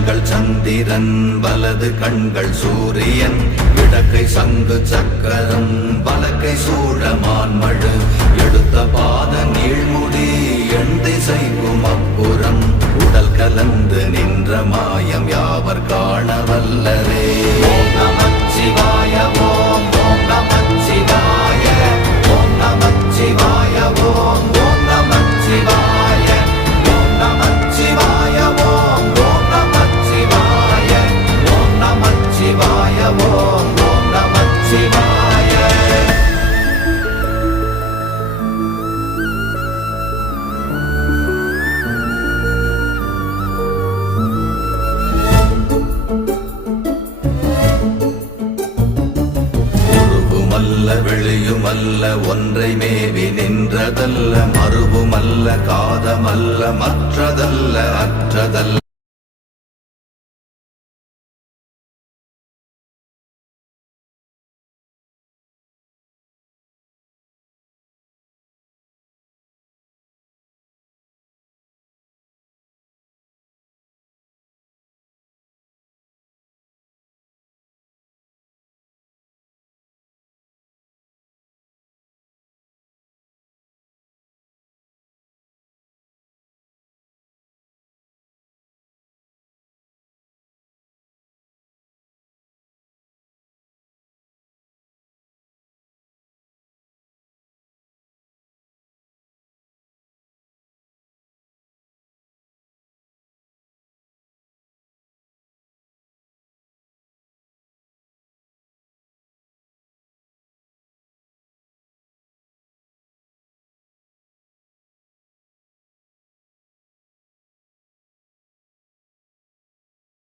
கண்கள் சந்திரன் வலது கண்கள் சூரியன் இடக்கை சங்கு சக்கரம் வலக்கை சூழமான்மழு எடுத்த பாத நீழ்முடி எண் திசைக்கும் அப்புறம் உடல் கலந்து நின்ற மாயம் யாவர் காண வல்லரே. ஓம் நமச்சிவாய ஓம் ஓம் நமச்சிவாய ஓம் நமச்சிவாய ஓம் ஓம் நமச்சிவாய ஓம் நமச்சிவாய ஓம் ஓம் நமச்சிவாய ஓம் நமச்சிவாய ஓம் ஓம் நமச்சிவாய. வெளியுமல்ல ஒன்றை மேவி நின்றதல்ல மறுவுமல்ல காதமல்ல மற்றதல்ல அற்றதல்ல